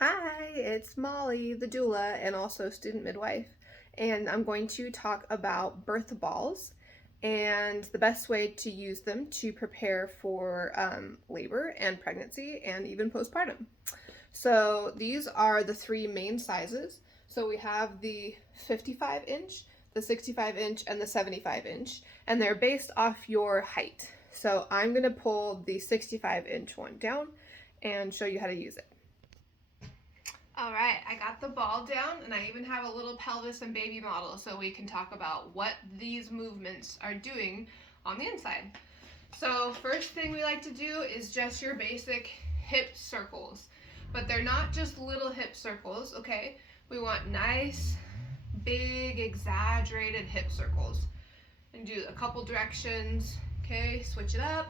Hi, it's Molly, the doula, and also student midwife, and I'm going to talk about birth balls and the best way to use them to prepare for labor and pregnancy and even postpartum. So these are the three main sizes. So we have the 55 inch, the 65 inch, and the 75 inch, and they're based off your height. So I'm going to pull the 65-inch one down and show you how to use it. All right, I got the ball down and I even have a little pelvis and baby model so we can talk about what these movements are doing on the inside. So first thing we like to do is just your basic hip circles, but they're not just little hip circles, okay? We want nice, big, exaggerated hip circles. And do a couple directions, okay? Switch it up.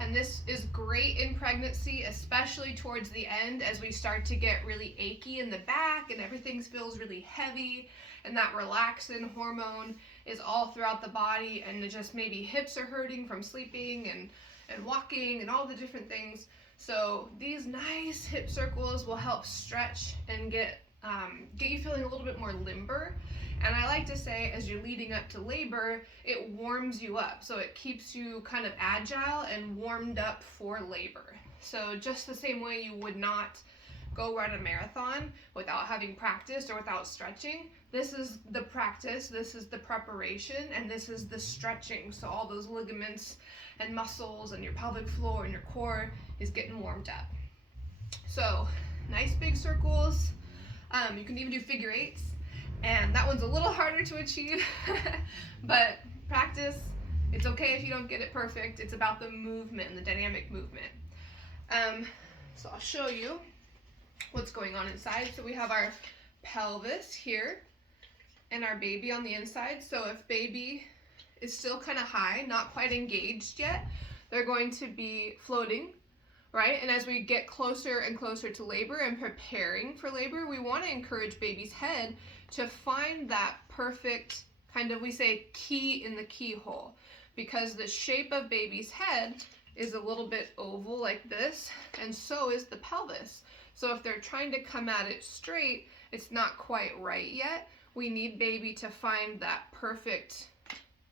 And this is great in pregnancy, especially towards the end as we start to get really achy in the back and everything feels really heavy, and that relaxin hormone is all throughout the body, and just maybe hips are hurting from sleeping and walking and all the different things. So these nice hip circles will help stretch and get you feeling a little bit more limber. And I like to say, as you're leading up to labor, it warms you up. So it keeps you kind of agile and warmed up for labor. So just the same way you would not go run a marathon without having practiced or without stretching, this is the practice, this is the preparation, and this is the stretching. So all those ligaments and muscles and your pelvic floor and your core is getting warmed up. So nice big circles. You can even do figure eights, and that one's a little harder to achieve, but practice. It's okay if you don't get it perfect. It's about the movement and the dynamic movement. So I'll show you what's going on inside. So we have our pelvis here and our baby on the inside. So if baby is still kind of high, not quite engaged yet, they're going to be floating, right? And as we get closer and closer to labor and preparing for labor, we want to encourage baby's head to find that perfect kind of, we say, key in the keyhole, because the shape of baby's head is a little bit oval like this, and so is the pelvis. So if they're trying to come at it straight, it's not quite right yet. We need baby to find that perfect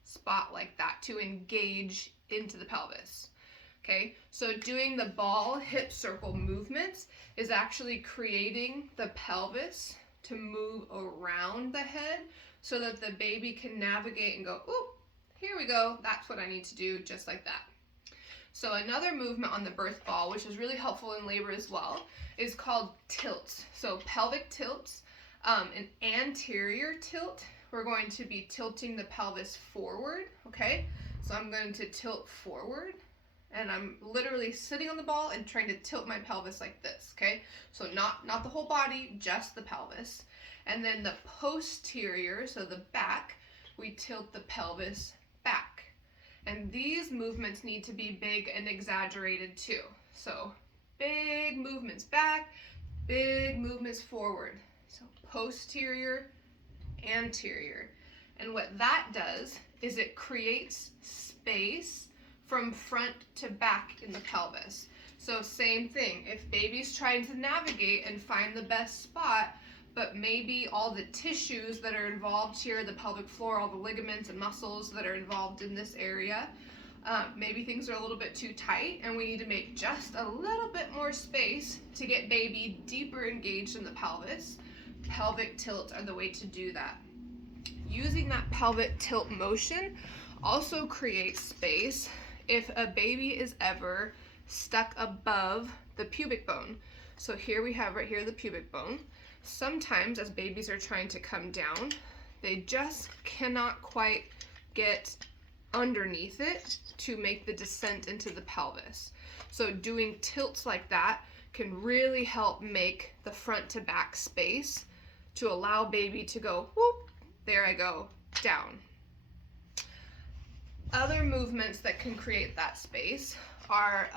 spot like that to engage into the pelvis. Okay, so doing the ball hip circle movements is actually creating the pelvis to move around the head so that the baby can navigate and go, oh, here we go, that's what I need to do, just like that. So another movement on the birth ball, which is really helpful in labor as well, is called tilts. So pelvic tilts, an anterior tilt. We're going to be tilting the pelvis forward, okay? So I'm going to tilt forward, and I'm literally sitting on the ball and trying to tilt my pelvis like this, okay? So not the whole body, just the pelvis. And then the posterior, so the back, we tilt the pelvis back. And these movements need to be big and exaggerated too. So big movements back, big movements forward. So posterior, anterior. And what that does is it creates space from front to back in the pelvis. So same thing, if baby's trying to navigate and find the best spot, but maybe all the tissues that are involved here, the pelvic floor, all the ligaments and muscles that are involved in this area, maybe things are a little bit too tight and we need to make just a little bit more space to get baby deeper engaged in the pelvis. Pelvic tilts are the way to do that. Using that pelvic tilt motion also creates space if a baby is ever stuck above the pubic bone. So here we have right here the pubic bone. Sometimes as babies are trying to come down, they just cannot quite get underneath it to make the descent into the pelvis. So doing tilts like that can really help make the front to back space to allow baby to go, whoop, there I go, down. Other movements that can create that space are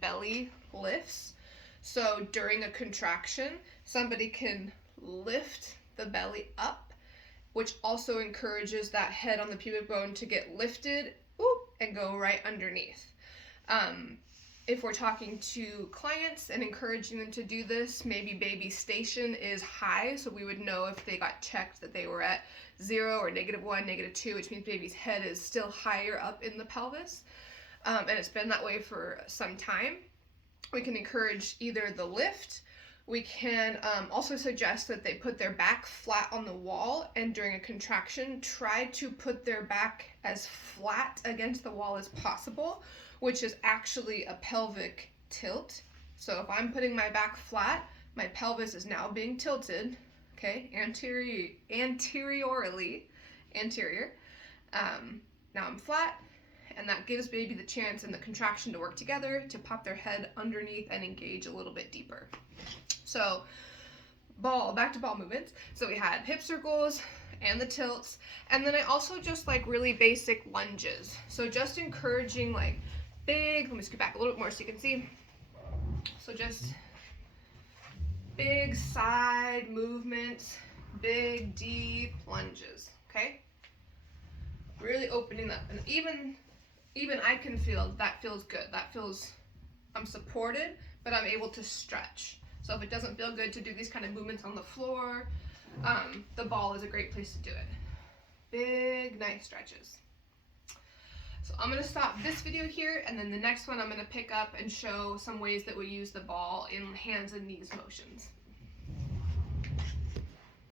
belly lifts. So during a contraction, somebody can lift the belly up, which also encourages that head on the pubic bone to get lifted and go right underneath. if we're talking to clients and encouraging them to do this, maybe baby station is high, so we would know if they got checked that they were at 0 or -1, -2, which means baby's head is still higher up in the pelvis, and it's been that way for some time. We can encourage either the lift. We can also suggest that they put their back flat on the wall, and during a contraction, try to put their back as flat against the wall as possible, which is actually a pelvic tilt. So if I'm putting my back flat, my pelvis is now being tilted, okay, anterior. Now I'm flat, and that gives baby the chance and the contraction to work together to pop their head underneath and engage a little bit deeper. So back to ball movements. So we had hip circles and the tilts, and then I also just like really basic lunges. So just encouraging like big, let me scoot back a little bit more so you can see. So just big side movements, big deep lunges, okay? Really opening up, and even I can feel that feels good. That feels, I'm supported, but I'm able to stretch. So if it doesn't feel good to do these kind of movements on the floor, the ball is a great place to do it. Big, nice stretches. So I'm going to stop this video here, and then the next one I'm going to pick up and show some ways that we use the ball in hands and knees motions.